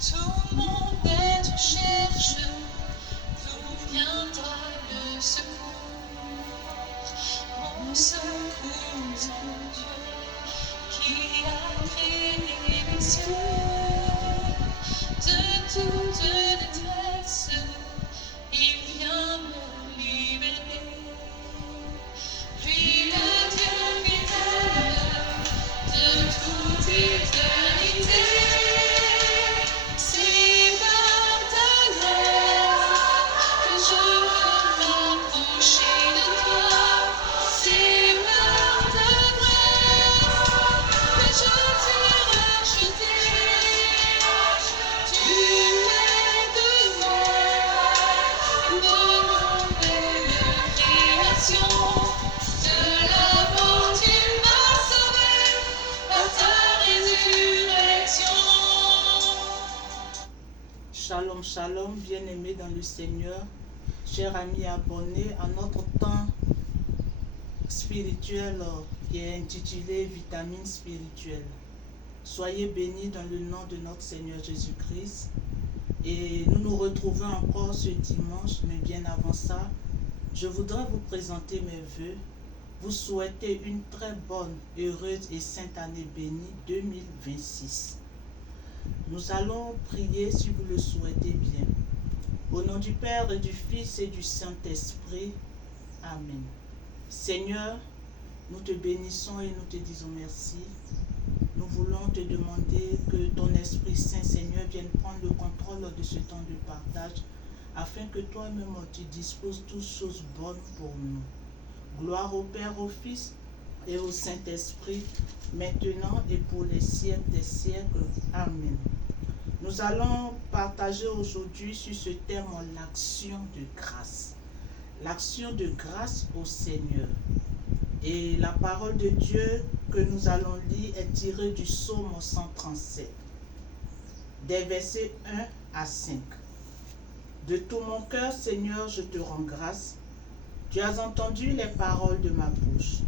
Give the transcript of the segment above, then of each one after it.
Tout mon être cherche, d'où viendra le secours? Mon secours, mon Dieu, qui a créé les cieux. De toute détresse, il vient me libérer. Lui le Dieu fidèle de toute éternité. C'est par ta grâce que je veux m'approcher de toi. C'est par ta grâce que je suis racheté. Tu es de moi, de mon belle création. De la mort tu m'as sauvé par ta résurrection. Shalom, shalom, bien-aimés dans le Seigneur, chers amis abonnés à notre temps spirituel qui est intitulé Vitamines spirituelles. Soyez bénis dans le nom de notre Seigneur Jésus-Christ. Et nous nous retrouvons encore ce dimanche, mais bien avant ça, je voudrais vous présenter mes vœux, vous souhaiter une très bonne, heureuse et sainte année bénie 2026. Nous allons prier si vous le souhaitez bien. Au nom du Père et du Fils et du Saint-Esprit. Amen. Seigneur, nous te bénissons et nous te disons merci. Nous voulons te demander que ton Esprit Saint, Seigneur, vienne prendre le contrôle de ce temps de partage, afin que toi-même tu disposes toutes choses bonnes pour nous. Gloire au Père, au Fils et au Saint-Esprit, maintenant et pour les siècles des siècles. Amen. Nous allons partager aujourd'hui sur ce thème l'action de grâce. L'action de grâce au Seigneur. Et la parole de Dieu que nous allons lire est tirée du psaume 137, des versets 1 à 5. De tout mon cœur, Seigneur, je te rends grâce. Tu as entendu les paroles de ma bouche.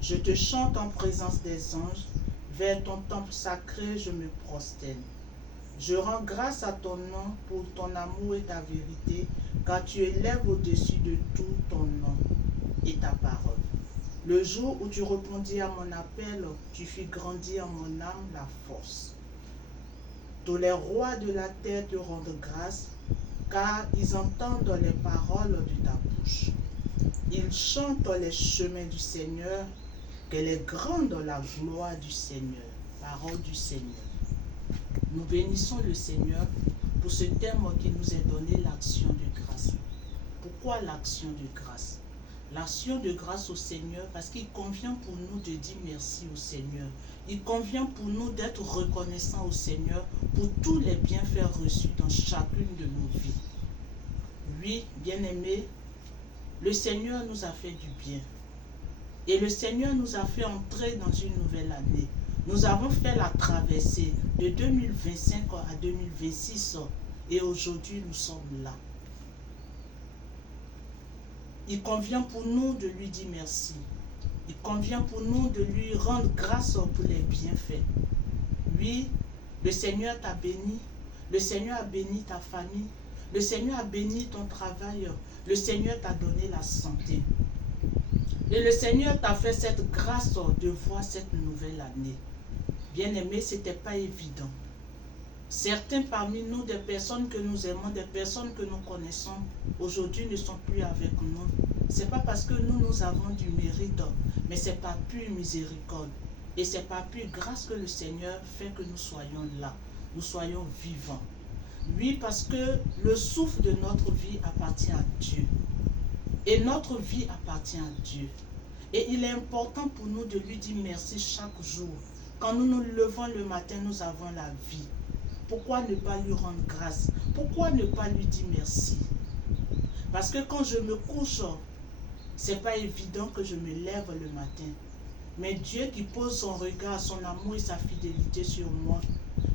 Je te chante en présence des anges. Vers ton temple sacré, je me prosterne. Je rends grâce à ton nom pour ton amour et ta vérité, car tu élèves au-dessus de tout ton nom et ta parole. Le jour où tu répondis à mon appel, tu fis grandir en mon âme la force. Tous les rois de la terre te rendent grâce, car ils entendent les paroles de ta bouche. Ils chantent les chemins du Seigneur, qu'elle est grande la gloire du Seigneur. Parole du Seigneur. Nous bénissons le Seigneur pour ce thème qui nous est donné, l'action de grâce. Pourquoi l'action de grâce? L'action de grâce au Seigneur, parce qu'il convient pour nous de dire merci au Seigneur. Il convient pour nous d'être reconnaissants au Seigneur pour tous les bienfaits reçus dans chacune de nos vies. Oui, bien-aimés, le Seigneur nous a fait du bien. Et le Seigneur nous a fait entrer dans une nouvelle année. Nous avons fait la traversée de 2025 à 2026 et aujourd'hui nous sommes là. Il convient pour nous de lui dire merci. Il convient pour nous de lui rendre grâce pour les bienfaits. Oui, le Seigneur t'a béni. Le Seigneur a béni ta famille. Le Seigneur a béni ton travail. Le Seigneur t'a donné la santé. Et le Seigneur t'a fait cette grâce de voir cette nouvelle année. Bien-aimé, ce n'était pas évident. Certains parmi nous, des personnes que nous aimons, des personnes que nous connaissons, aujourd'hui ne sont plus avec nous. Ce n'est pas parce que nous avons du mérite, mais c'est par pure miséricorde. Et c'est par pure grâce que le Seigneur fait que nous soyons là, nous soyons vivants. Oui, parce que le souffle de notre vie appartient à Dieu. Et notre vie appartient à Dieu. Et il est important pour nous de lui dire merci chaque jour. Quand nous nous levons le matin, nous avons la vie. Pourquoi ne pas lui rendre grâce? Pourquoi ne pas lui dire merci? Parce que quand je me couche, ce n'est pas évident que je me lève le matin. Mais Dieu qui pose son regard, son amour et sa fidélité sur moi,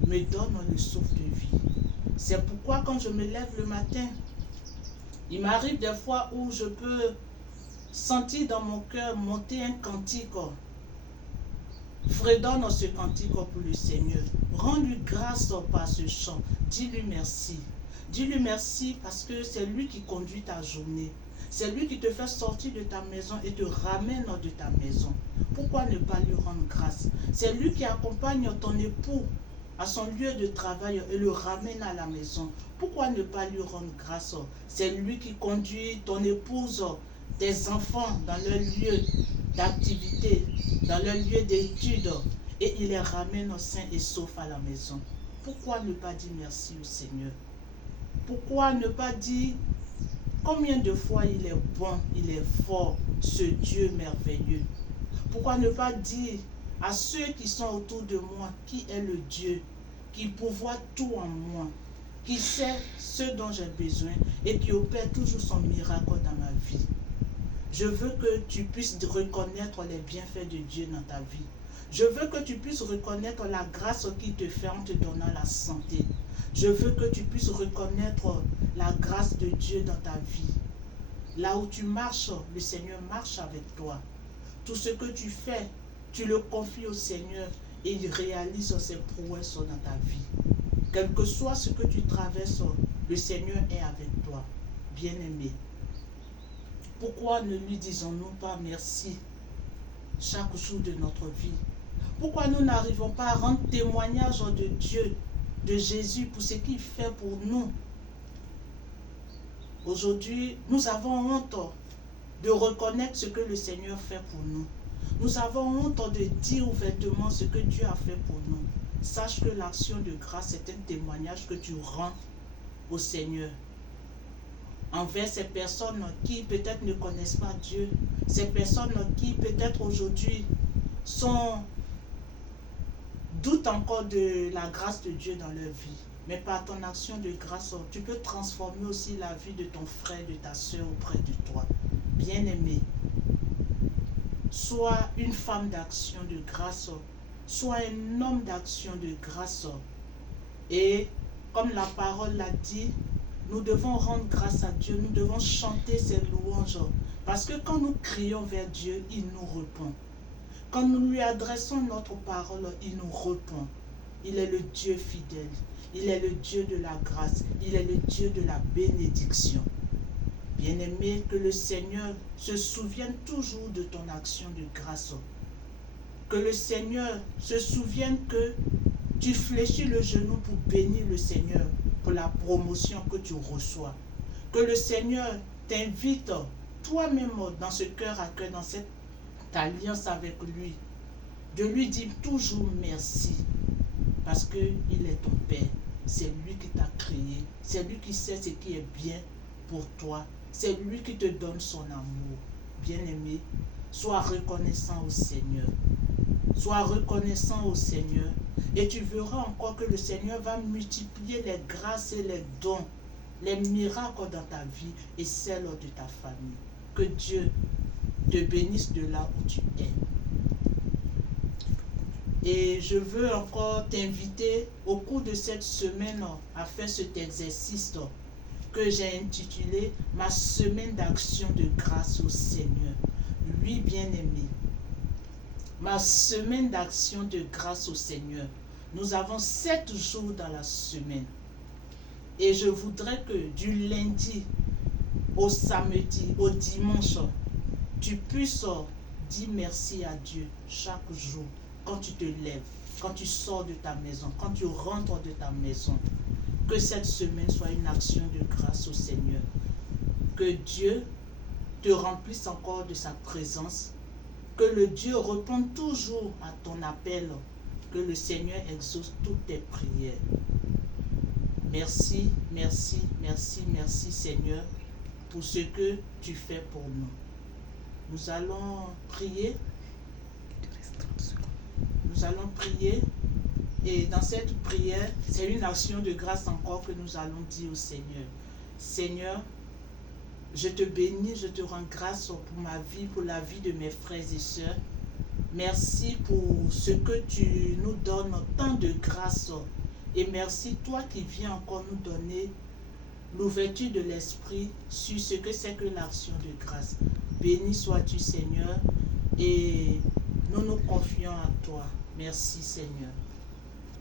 me donne le souffle de vie. C'est pourquoi quand je me lève le matin, il m'arrive des fois où je peux sentir dans mon cœur monter un cantique Fredonne ce cantique pour le Seigneur. Rends-lui grâce par ce chant. Dis-lui merci. Dis-lui merci parce que c'est lui qui conduit ta journée. C'est lui qui te fait sortir de ta maison et te ramène de ta maison. Pourquoi ne pas lui rendre grâce? C'est lui qui accompagne ton époux à son lieu de travail et le ramène à la maison. Pourquoi ne pas lui rendre grâce? C'est lui qui conduit ton épouse, tes enfants dans leur lieu d'activité, dans leur lieu d'études, et il les ramène sains et saufs à la maison. Pourquoi ne pas dire merci au Seigneur? Pourquoi ne pas dire combien de fois il est bon, il est fort, ce Dieu merveilleux? Pourquoi ne pas dire à ceux qui sont autour de moi qui est le Dieu qui pourvoit tout en moi, qui sait ce dont j'ai besoin et qui opère toujours son miracle dans ma vie? Je veux que tu puisses reconnaître les bienfaits de Dieu dans ta vie. Je veux que tu puisses reconnaître la grâce qu'il te fait en te donnant la santé. Je veux que tu puisses reconnaître la grâce de Dieu dans ta vie. Là où tu marches, le Seigneur marche avec toi. Tout ce que tu fais, tu le confies au Seigneur et il réalise ses prouesses dans ta vie. Quel que soit ce que tu traverses, le Seigneur est avec toi. Bien-aimé, pourquoi ne lui disons-nous pas merci chaque jour de notre vie? Pourquoi nous n'arrivons pas à rendre témoignage de Dieu, de Jésus, pour ce qu'il fait pour nous? Aujourd'hui, nous avons honte de reconnaître ce que le Seigneur fait pour nous. Nous avons honte de dire ouvertement ce que Dieu a fait pour nous. Sache que l'action de grâce est un témoignage que tu rends au Seigneur envers ces personnes qui peut-être ne connaissent pas Dieu, ces personnes qui peut-être aujourd'hui doutent encore de la grâce de Dieu dans leur vie. Mais par ton action de grâce, tu peux transformer aussi la vie de ton frère, de ta soeur auprès de toi. Bien-aimé, sois une femme d'action de grâce, sois un homme d'action de grâce. Et comme la parole l'a dit, nous devons rendre grâce à Dieu, nous devons chanter ses louanges. Parce que quand nous crions vers Dieu, il nous répond. Quand nous lui adressons notre parole, il nous répond. Il est le Dieu fidèle, il est le Dieu de la grâce, il est le Dieu de la bénédiction. Bien-aimé, que le Seigneur se souvienne toujours de ton action de grâce. Que le Seigneur se souvienne que tu fléchis le genou pour bénir le Seigneur pour la promotion que tu reçois. Que le Seigneur t'invite toi-même dans ce cœur à cœur, dans cette alliance avec lui, de lui dire toujours merci, parce qu'il est ton Père. C'est lui qui t'a créé, c'est lui qui sait ce qui est bien pour toi, c'est lui qui te donne son amour. Bien-aimé, sois reconnaissant au Seigneur. Sois reconnaissant au Seigneur et tu verras encore que le Seigneur va multiplier les grâces et les dons, les miracles dans ta vie et celle de ta famille. Que Dieu te bénisse de là où tu es. Et je veux encore t'inviter au cours de cette semaine à faire cet exercice que j'ai intitulé « Ma semaine d'action de grâce au Seigneur ». Oui, bien-aimé, ma semaine d'action de grâce au Seigneur. Nous avons 7 jours dans la semaine. Et je voudrais que du lundi au samedi, au dimanche, tu puisses dire merci à Dieu chaque jour. Quand tu te lèves, quand tu sors de ta maison, quand tu rentres de ta maison. Que cette semaine soit une action de grâce au Seigneur. Que Dieu te remplisse encore de sa présence. Que le Dieu réponde toujours à ton appel. Que le Seigneur exauce toutes tes prières. Merci, merci, merci, merci Seigneur pour ce que tu fais pour nous. Nous allons prier. Nous allons prier. Et dans cette prière, c'est une action de grâce encore que nous allons dire au Seigneur. Seigneur, je te bénis, je te rends grâce pour ma vie, pour la vie de mes frères et sœurs. Merci pour ce que tu nous donnes, tant de grâce. Et merci toi qui viens encore nous donner l'ouverture de l'esprit sur ce que c'est que l'action de grâce. Béni sois-tu Seigneur. Et nous nous confions à toi. Merci Seigneur.